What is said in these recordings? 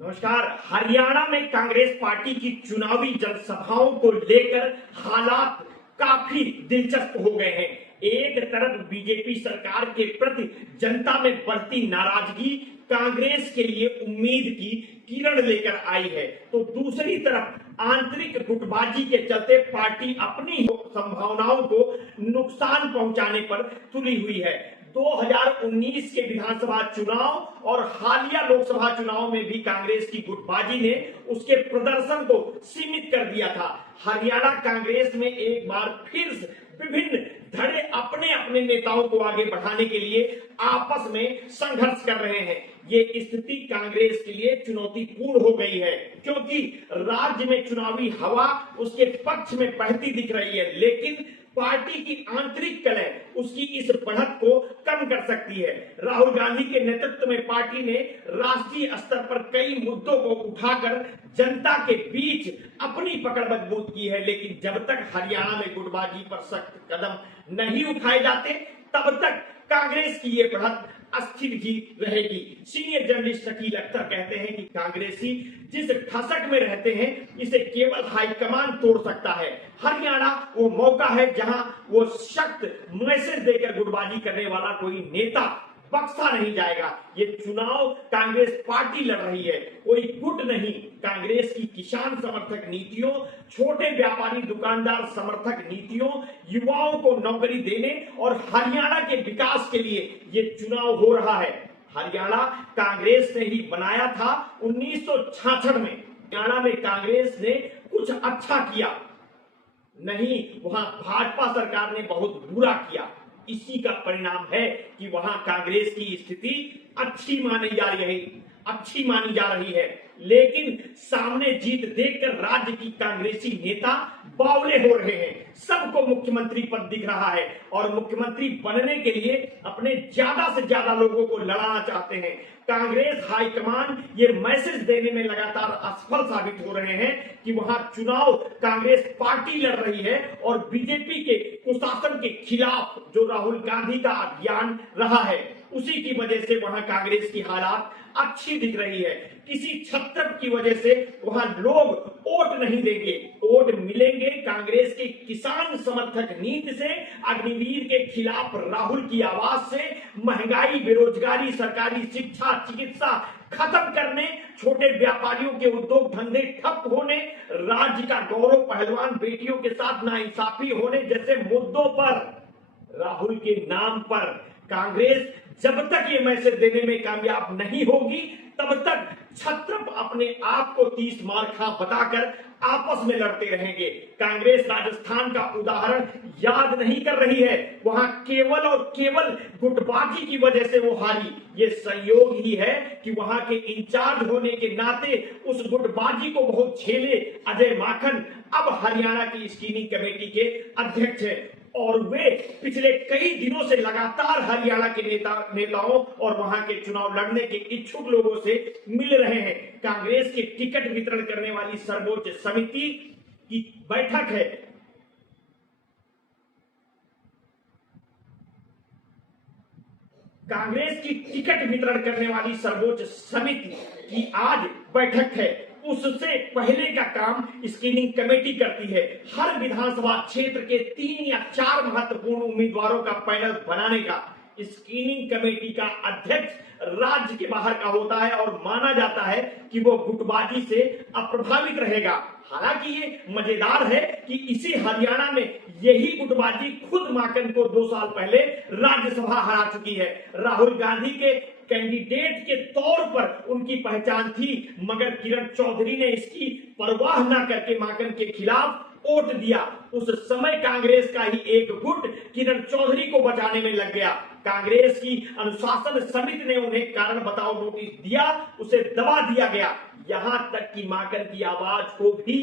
नमस्कार। हरियाणा में कांग्रेस पार्टी की चुनावी जनसभाओं को लेकर हालात काफी दिलचस्प हो गए हैं। एक तरफ बीजेपी सरकार के प्रति जनता में बढ़ती नाराजगी कांग्रेस के लिए उम्मीद की किरण लेकर आई है, तो दूसरी तरफ आंतरिक गुटबाजी के चलते पार्टी अपनी संभावनाओं को नुकसान पहुंचाने पर तुली हुई है। 2019 के विधानसभा चुनाव और हालिया लोकसभा चुनाव में भी कांग्रेस की गुटबाजी ने उसके प्रदर्शन को सीमित कर दिया था। हरियाणा कांग्रेस में एक बार फिर विभिन्न धड़े अपने अपने नेताओं को आगे बढ़ाने के लिए आपस में संघर्ष कर रहे हैं। ये स्थिति कांग्रेस के लिए चुनौतीपूर्ण हो गई है, क्योंकि राज्य में चुनावी हवा उसके पक्ष में बहती दिख रही है, लेकिन पार्टी की आंतरिक कलह उसकी इस बढ़त को कम कर सकती है। राहुल गांधी के नेतृत्व में पार्टी ने राष्ट्रीय स्तर पर कई मुद्दों को उठाकर जनता के बीच अपनी पकड़ मजबूत की है, लेकिन जब तक हरियाणा में गुटबाजी पर सख्त कदम नहीं उठाए जाते, तब तक कांग्रेस की ये बढ़त अस्थिर ही रहेगी। सीनियर जर्नलिस्ट शकील अख्तर कहते हैं कि कांग्रेसी जिस ठसक में रहते हैं, इसे केवल हाईकमान तोड़ सकता है। हरियाणा वो मौका है जहां वो सख्त मैसेज देकर गुटबाजी करने वाला कोई नेता बख्शा नहीं जाएगा। ये चुनाव कांग्रेस पार्टी लड़ रही है, कोई गुट नहीं। कांग्रेस की किसान समर्थक नीतियों, छोटे व्यापारी दुकानदार समर्थक नीतियों, युवाओं को नौकरी देने और हरियाणा के विकास के लिए ये चुनाव हो रहा है। हरियाणा कांग्रेस ने ही बनाया था 1966 में। हरियाणा में कांग्रेस ने कुछ अच्छा किया नहीं, वहां भाजपा सरकार ने बहुत बुरा किया। इसी का परिणाम है कि वहां कांग्रेस की स्थिति अच्छी मानी जा रही है, लेकिन सामने जीत देखकर राज्य की कांग्रेसी नेता बावले हो रहे हैं। सबको मुख्यमंत्री पद दिख रहा है और मुख्यमंत्री बनने के लिए अपने ज्यादा से ज्यादा लोगों को लड़ाना चाहते हैं। कांग्रेस हाईकमान ये मैसेज देने में लगातार असफल साबित हो रहे हैं कि वहां चुनाव कांग्रेस पार्टी लड़ रही है और बीजेपी के कुशासन के खिलाफ जो राहुल गांधी का अभियान रहा है, उसी की वजह से वहां कांग्रेस की हालात अच्छी दिख रही है। किसी छत्र की वजह से वहां लोग वोट नहीं देंगे, वोट मिलेंगे कांग्रेस के किसान समर्थक नीति से, अग्निवीर के खिलाफ राहुल की आवाज से, महंगाई, बेरोजगारी, सरकारी शिक्षा, चिकित्सा खत्म करने, छोटे व्यापारियों के उद्योग धंधे ठप होने, राज्य का गौरव पहलवान बेटियों के साथ नाइंसाफी होने जैसे मुद्दों पर राहुल के नाम पर कांग्रेस जब तक ये मैसेज देने में कामयाब नहीं होगी, तब तक छत्रप अपने आप को 30 मार खा बताकर आपस में लड़ते रहेंगे। कांग्रेस राजस्थान का उदाहरण याद नहीं कर रही है, वहां केवल और केवल गुटबाजी की वजह से वो हारी। ये संयोग ही है कि वहां के इंचार्ज होने के नाते उस गुटबाजी को बहुत झेले अजय माखन अब हरियाणा की स्क्रीनिंग कमेटी के अध्यक्ष है और वे पिछले कई दिनों से लगातार हरियाणा के नेताओं और वहां के चुनाव लड़ने के इच्छुक लोगों से मिल रहे हैं। कांग्रेस के टिकट वितरण करने वाली सर्वोच्च समिति की बैठक है। कांग्रेस की टिकट वितरण करने वाली सर्वोच्च समिति की आज बैठक है। उससे पहले का काम स्क्रीनिंग कमेटी करती है। हर विधानसभा क्षेत्र के 3 या 4 महत्वपूर्ण उम्मीदवारों का पैनल बनाने का स्क्रीनिंग कमेटी का अध्यक्ष राज्य के बाहर का होता है और माना जाता है कि वो गुटबाजी से अप्रभावित रहेगा। हालांकि ये मजेदार है कि इसी हरियाणा में यही गुटबाजी खुद माकन को 2 साल पहले राज्यसभा हरा चुकी है। राहुल गांधी के कैंडिडेट के तौर पर उनकी पहचान थी, मगर किरण चौधरी ने इसकी परवाह न करके माकन के खिलाफ वोट दिया। उस समय कांग्रेस का ही एक गुट किरण चौधरी को बचाने में लग गया। कांग्रेस की अनुशासन समिति ने उन्हें कारण बताओ नोटिस दिया, उसे दबा दिया गया। यहां तक कि माकन की आवाज को भी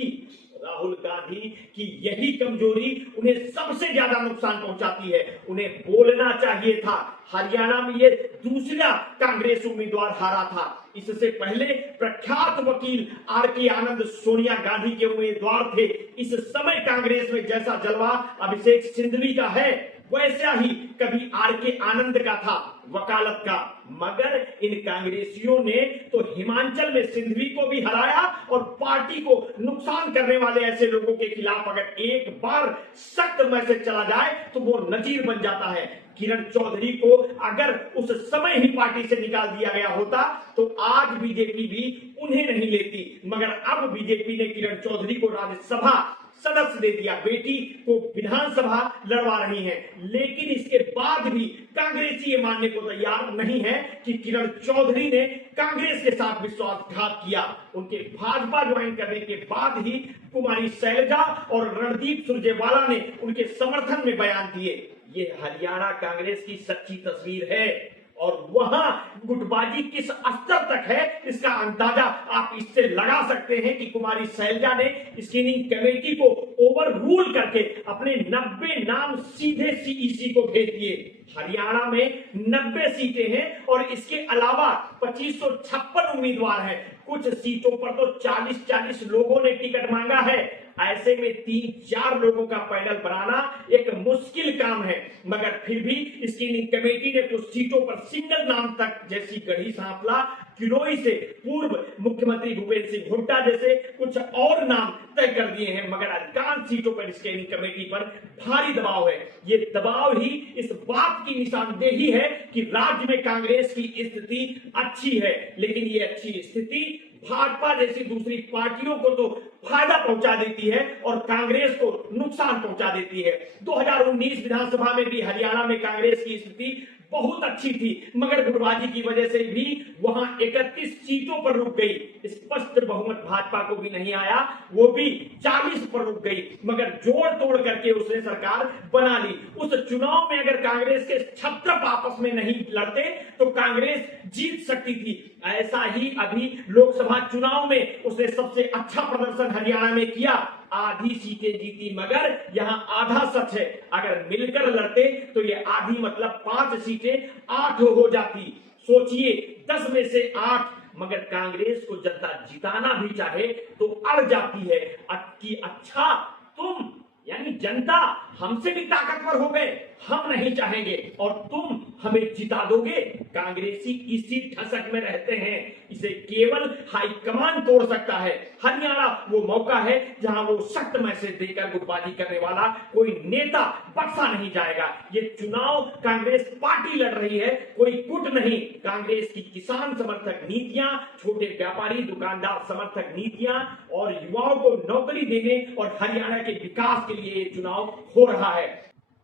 राहुल गांधी की यही कमजोरी उन्हें सबसे ज्यादा नुकसान पहुंचाती है। उन्हें बोलना चाहिए था। हरियाणा में ये दूसरा कांग्रेस उम्मीदवार हारा था। इससे पहले प्रख्यात वकील आर.के. आनंद सोनिया गांधी के उम्मीदवार थे। इस समय कांग्रेस में जैसा जलवा अभिषेक सिंघवी का है, वैसा ही कभी आर.के. आनंद का था वकालत का। मगर इन कांग्रेसियों ने तो हिमाचल में सिंधवी को भी हराया और पार्टी को नुकसान करने वाले ऐसे लोगों के खिलाफ अगर एक बार सख्त मैसेज चला जाए तो वो नजीर बन जाता है। किरण चौधरी को अगर उस समय ही पार्टी से निकाल दिया गया होता तो आज बीजेपी भी उन्हें नहीं लेती, मगर अब बीजेपी ने किरण चौधरी को राज्यसभा सदस्य दे दिया, बेटी को विधानसभा लड़वा रही हैं। लेकिन इसके बाद भी कांग्रेसी ये मानने को तैयार नहीं है कि किरण चौधरी ने कांग्रेस के साथ विश्वासघात किया। उनके भाजपा ज्वाइन करने के बाद ही कुमारी शैलजा और रणदीप सुरजेवाला ने उनके समर्थन में बयान दिए। ये हरियाणा कांग्रेस की सच्ची तस्वीर है और वहां गुटबाजी किस स्तर तक है इसका अंदाजा आप इससे लगा सकते हैं कि कुमारी शैलजा ने स्क्रीनिंग कमेटी को ओवर रूल करके अपने 90 नाम सीधे सीईसी को भेज दिए। हरियाणा में 90 सीटें हैं और इसके अलावा 2556 उम्मीदवार हैं। कुछ सीटों पर तो 40-40 लोगों ने टिकट मांगा है। ऐसे में 3-4 लोगों का पैनल बनाना एक मुश्किल काम है, मगर फिर भी स्क्रीनिंग कमेटी ने कुछ सीटों पर सिंगल नाम तक जैसी गढ़ी सांपला, किरोई से पूर्व मुख्यमंत्री भूपेंद्र सिंह हुड्डा जैसे कुछ और नाम तय कर दिए हैं, मगर अधिकांश सीटों पर स्क्रीनिंग कमेटी पर भारी दबाव है। ये दबाव ही इस बात की निशानदेही है कि राज्य में कांग्रेस की स्थिति अच्छी है, लेकिन ये अच्छी स्थिति भाजपा जैसी दूसरी पार्टियों को तो फायदा पहुंचा देती है और कांग्रेस को नुकसान पहुंचा देती है। 2019 विधानसभा में भी हरियाणा में कांग्रेस की स्थिति बहुत अच्छी थी, मगर गुटबाजी की वजह से भी वहां 31 सीटों पर रुक गई। स्पष्ट बहुमत भाजपा को भी नहीं आया, वो भी 40 पर रुक गई, मगर जोड़ तोड़ करके उसने सरकार बना ली। उस चुनाव में अगर कांग्रेस के छत्रप आपस में नहीं लड़ते तो कांग्रेस जीत सकती थी। ऐसा ही अभी लोकसभा चुनाव में उसने सबसे अच्छा प्रदर्शन हरियाणा में किया, आधी सीटें जीती, मगर यहाँ आधा सच है। अगर मिलकर लड़ते तो ये आधी मतलब 5 सीटें 8 हो जाती। सोचिए 10 में से 8, मगर कांग्रेस को जनता जिताना भी चाहे तो अड़ जाती है कि अच्छा तुम यानी जनता हमसे भी ताकतवर हो गए, हम नहीं चाहेंगे और तुम हमें जिता दोगे। कांग्रेसी इसी ठसक में रहते हैं, इसे केवल हाईकमान तोड़ सकता है। हरियाणा वो मौका है जहां वो सख्त मैसेज देकर गुटबाजी करने वाला कोई नेता बख्शा नहीं जाएगा। ये चुनाव कांग्रेस पार्टी लड़ रही है, कोई गुट नहीं। कांग्रेस की किसान समर्थक नीतियां, छोटे व्यापारी दुकानदार समर्थक नीतियां और युवाओं को नौकरी देने और हरियाणा के विकास के लिए ये चुनाव हो रहा है।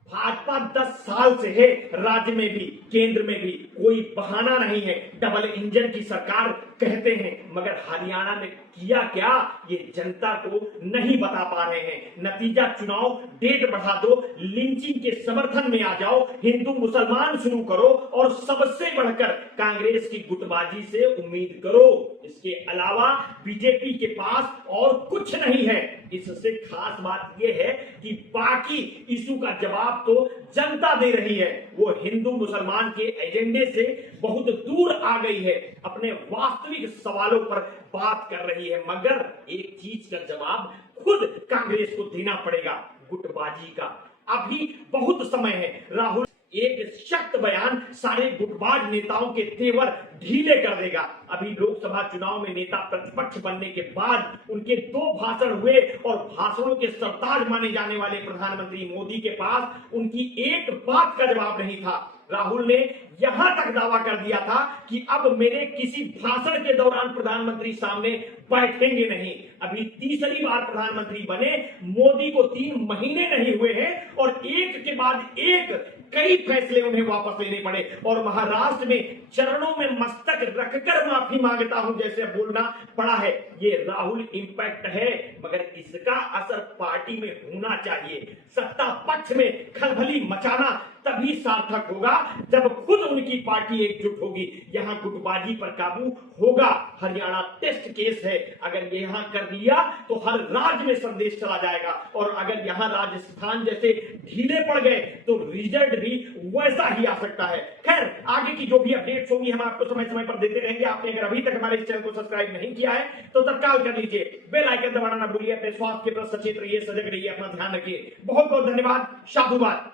भाजपा 10 साल से है, राज्य में भी केंद्र में भी, कोई बहाना नहीं है। डबल इंजन की सरकार कहते हैं, मगर हरियाणा में किया क्या ये जनता को नहीं बता पा रहे हैं। नतीजा चुनाव डेट बढ़ा दो, लिंचिंग के समर्थन में आ जाओ, हिंदू मुसलमान शुरू करो और सबसे बढ़कर कांग्रेस की गुटबाजी से उम्मीद करो। इसके अलावा बीजेपी के पास और कुछ नहीं है। इससे खास बात यह है कि बाकी इशू का जवाब तो जनता दे रही है। वो हिंदू मुसलमान के एजेंडे से बहुत दूर आ गई है, अपने वास्तविक सवालों पर बात कर रही है, मगर एक चीज का जवाब खुद कांग्रेस को देना पड़ेगा, गुटबाजी का। अभी बहुत समय है। राहुल एक सख्त बयान सारे गुटबाज नेताओं के तेवर ढीले कर देगा। अभी लोकसभा चुनाव में नेता प्रतिपक्ष बनने के बाद उनके 2 भाषण हुए और भाषणों के सरताज माने जाने वाले प्रधानमंत्री मोदी के पास उनकी एक बात का जवाब नहीं था। राहुल ने यहां तक दावा कर दिया था कि अब मेरे किसी भाषण के दौरान प्रधानमंत्री सामने बैठेंगे नहीं। अभी तीसरी बार प्रधानमंत्री बने, मोदी को 3 महीने नहीं हुए हैं और एक के बाद एक कई फैसले उन्हें वापस लेने पड़े और महाराष्ट्र में चरणों में मस्तक रखकर माफी मांगता हूं जैसे बोलना पड़ा है। ये राहुल इंपैक्ट है, मगर इसका असर पार्टी में होना चाहिए। सत्ता पक्ष में खलबली मचाना तभी सार्थक होगा जब खुद उनकी पार्टी एकजुट होगी। यहाँ गुटबाजी पर काबू होगा। हरियाणा टेस्ट केस है, अगर यहाँ कर दिया तो हर राज्य में संदेश चला जाएगा और अगर यहाँ राजस्थान जैसे ढीले पड़ गए तो रिजल्ट भी वैसा ही आ सकता है। खैर, आगे की जो भी अपडेट्स होंगी हम आपको समय समय पर देते रहेंगे। आपने अगर अभी तक हमारे इस चैनल को सब्सक्राइब नहीं किया है तो तत्काल कर लीजिए, बेल आइकन दबाना ना भूलिए। अपने स्वास्थ्य के प्रति सचेत रहिए, सजग रहिए, अपना ध्यान रखिए। बहुत बहुत धन्यवाद, साधुवाद।